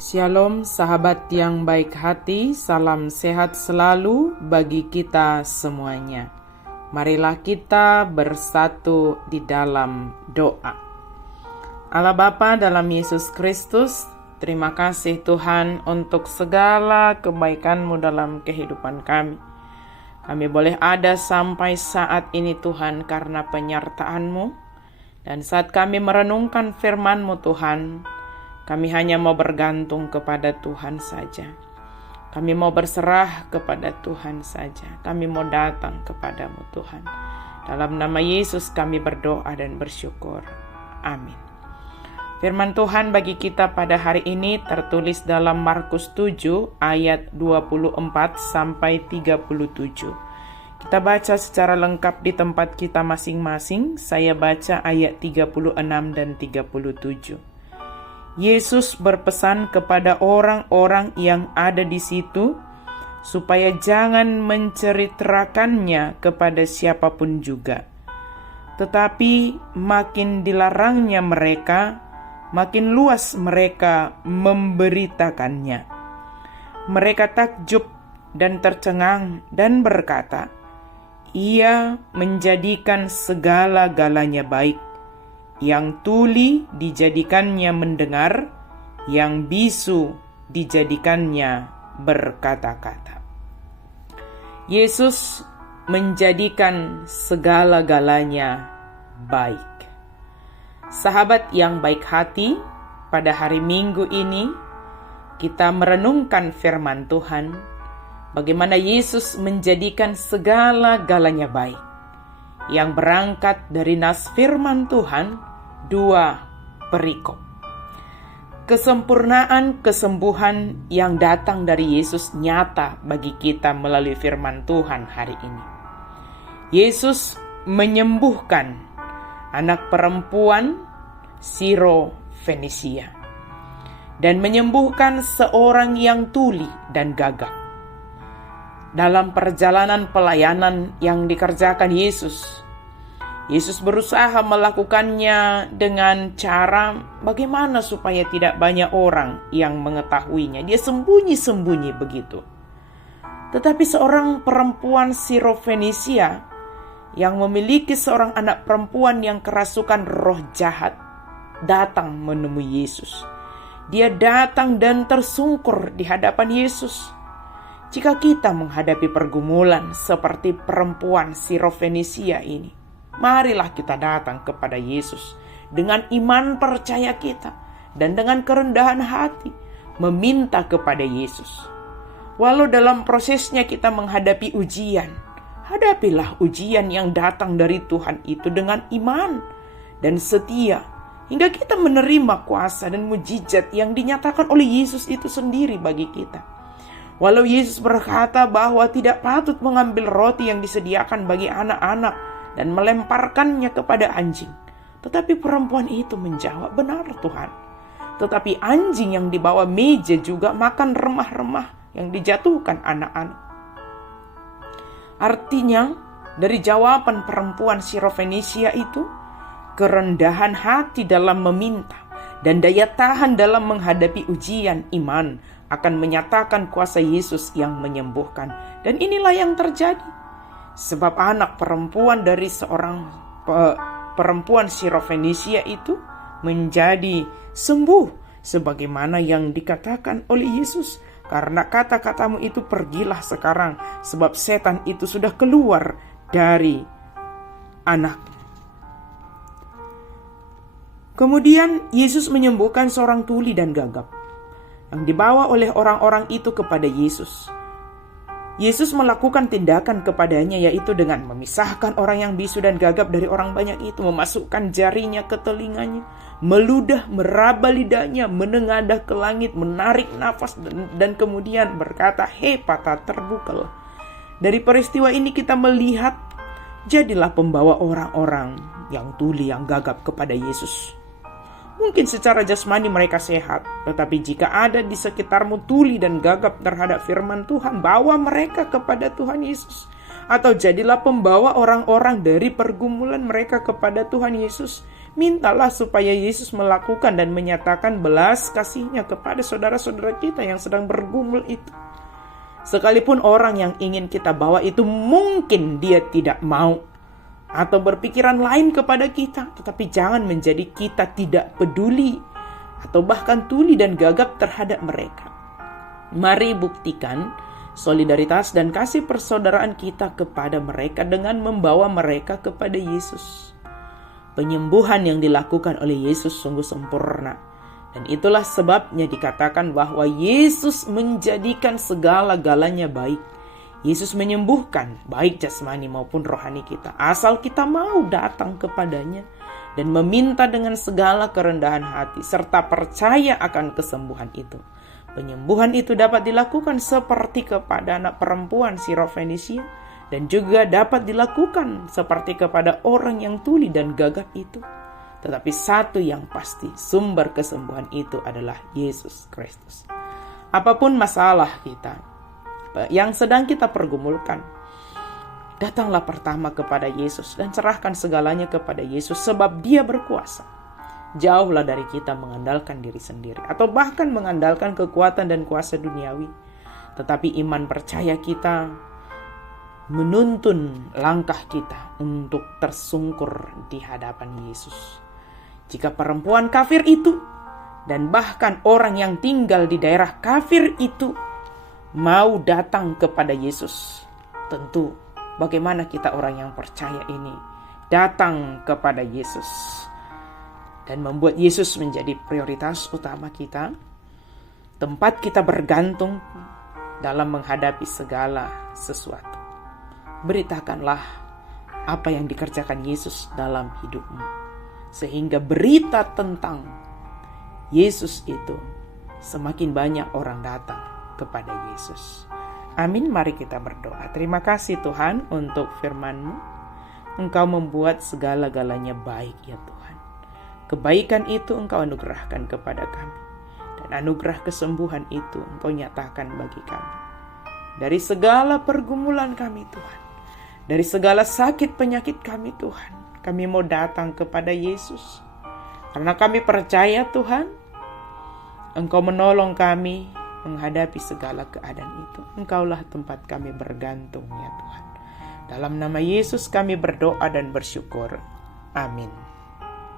Shalom sahabat yang baik hati, salam sehat selalu bagi kita semuanya. Marilah kita bersatu di dalam doa. Allah Bapa dalam Yesus Kristus, terima kasih Tuhan untuk segala kebaikan-Mu dalam kehidupan kami. Kami boleh ada sampai saat ini Tuhan karena penyertaan-Mu. Dan saat kami merenungkan firman-Mu Tuhan, kami hanya mau bergantung kepada Tuhan saja. Kami mau berserah kepada Tuhan saja. Kami mau datang kepadamu Tuhan. Dalam nama Yesus kami berdoa dan bersyukur. Amin. Firman Tuhan bagi kita pada hari ini tertulis dalam Markus 7 ayat 24 sampai 37. Kita baca secara lengkap di tempat kita masing-masing. Saya baca ayat 36 dan 37. Yesus berpesan kepada orang-orang yang ada di situ supaya jangan menceritakannya kepada siapapun juga. Tetapi makin dilarangnya mereka, makin luas mereka memberitakannya. Mereka takjub dan tercengang dan berkata, "Ia menjadikan segala-galanya baik. Yang tuli dijadikannya mendengar, yang bisu dijadikannya berkata-kata." Yesus menjadikan segala-galanya baik. Sahabat yang baik hati, pada hari Minggu ini kita merenungkan firman Tuhan, bagaimana Yesus menjadikan segala-galanya baik, yang berangkat dari nas firman Tuhan 2 perikop. Kesempurnaan kesembuhan yang datang dari Yesus nyata bagi kita melalui firman Tuhan hari ini. Yesus menyembuhkan anak perempuan Sirofenisia dan menyembuhkan seorang yang tuli dan gagap. Dalam perjalanan pelayanan yang dikerjakan Yesus berusaha melakukannya dengan cara bagaimana supaya tidak banyak orang yang mengetahuinya. Dia sembunyi-sembunyi begitu. Tetapi seorang perempuan Sirofenisia yang memiliki seorang anak perempuan yang kerasukan roh jahat datang menemui Yesus. Dia datang dan tersungkur di hadapan Yesus. Jika kita menghadapi pergumulan seperti perempuan Sirofenisia ini, marilah kita datang kepada Yesus dengan iman percaya kita dan dengan kerendahan hati meminta kepada Yesus. Walau dalam prosesnya kita menghadapi ujian, hadapilah ujian yang datang dari Tuhan itu dengan iman dan setia hingga kita menerima kuasa dan mujizat yang dinyatakan oleh Yesus itu sendiri bagi kita. Walau Yesus berkata bahwa tidak patut mengambil roti yang disediakan bagi anak-anak dan melemparkannya kepada anjing, tetapi perempuan itu menjawab, "Benar Tuhan, tetapi anjing yang dibawa meja juga makan remah-remah yang dijatuhkan anak-anak." Artinya, dari jawaban perempuan Sirofenisia itu, kerendahan hati dalam meminta dan daya tahan dalam menghadapi ujian iman akan menyatakan kuasa Yesus yang menyembuhkan. Dan inilah yang terjadi. Sebab anak perempuan dari seorang perempuan Sirofenisia itu menjadi sembuh sebagaimana yang dikatakan oleh Yesus. Karena kata-katamu itu pergilah sekarang, sebab setan itu sudah keluar dari anak. Kemudian Yesus menyembuhkan seorang tuli dan gagap yang dibawa oleh orang-orang itu kepada Yesus. Yesus melakukan tindakan kepadanya, yaitu dengan memisahkan orang yang bisu dan gagap dari orang banyak itu, memasukkan jarinya ke telinganya, meludah, meraba lidahnya, menengadah ke langit, menarik nafas dan kemudian berkata, "Hepata, terbukalah." Dari peristiwa ini kita melihat, jadilah pembawa orang-orang yang tuli, yang gagap kepada Yesus. Mungkin secara jasmani mereka sehat, tetapi jika ada di sekitarmu tuli dan gagap terhadap firman Tuhan, bawa mereka kepada Tuhan Yesus. Atau jadilah pembawa orang-orang dari pergumulan mereka kepada Tuhan Yesus. Mintalah supaya Yesus melakukan dan menyatakan belas kasih-Nya kepada saudara-saudara kita yang sedang bergumul itu. Sekalipun orang yang ingin kita bawa itu mungkin dia tidak mau atau berpikiran lain kepada kita, tetapi jangan menjadi kita tidak peduli atau bahkan tuli dan gagap terhadap mereka. Mari buktikan solidaritas dan kasih persaudaraan kita kepada mereka dengan membawa mereka kepada Yesus. Penyembuhan yang dilakukan oleh Yesus sungguh sempurna. Dan itulah sebabnya dikatakan bahwa Yesus menjadikan segala-galanya baik. Yesus menyembuhkan baik jasmani maupun rohani kita, asal kita mau datang kepadanya dan meminta dengan segala kerendahan hati serta percaya akan kesembuhan itu. Penyembuhan itu dapat dilakukan seperti kepada anak perempuan Sirofenisia dan juga dapat dilakukan seperti kepada orang yang tuli dan gagap itu. Tetapi satu yang pasti, sumber kesembuhan itu adalah Yesus Kristus. Apapun masalah kita yang sedang kita pergumulkan, datanglah pertama kepada Yesus dan serahkan segalanya kepada Yesus sebab Dia berkuasa. Jauhlah dari kita mengandalkan diri sendiri atau bahkan mengandalkan kekuatan dan kuasa duniawi. Tetapi iman percaya kita menuntun langkah kita untuk tersungkur di hadapan Yesus. Jika perempuan kafir itu dan bahkan orang yang tinggal di daerah kafir itu mau datang kepada Yesus, tentu bagaimana kita orang yang percaya ini datang kepada Yesus dan membuat Yesus menjadi prioritas utama kita, tempat kita bergantung dalam menghadapi segala sesuatu. Beritakanlah apa yang dikerjakan Yesus dalam hidupmu, sehingga berita tentang Yesus itu semakin banyak orang datang kepada Yesus. Amin, mari kita berdoa. Terima kasih Tuhan untuk firman-Mu. Engkau membuat segala-galanya baik ya Tuhan. Kebaikan itu Engkau anugerahkan kepada kami. Dan anugerah kesembuhan itu Engkau nyatakan bagi kami. Dari segala pergumulan kami Tuhan. Dari segala sakit penyakit kami Tuhan. Kami mau datang kepada Yesus. Karena kami percaya Tuhan, Engkau menolong kami menghadapi segala keadaan itu. Engkaulah tempat kami bergantung ya Tuhan. Dalam nama Yesus kami berdoa dan bersyukur. Amin.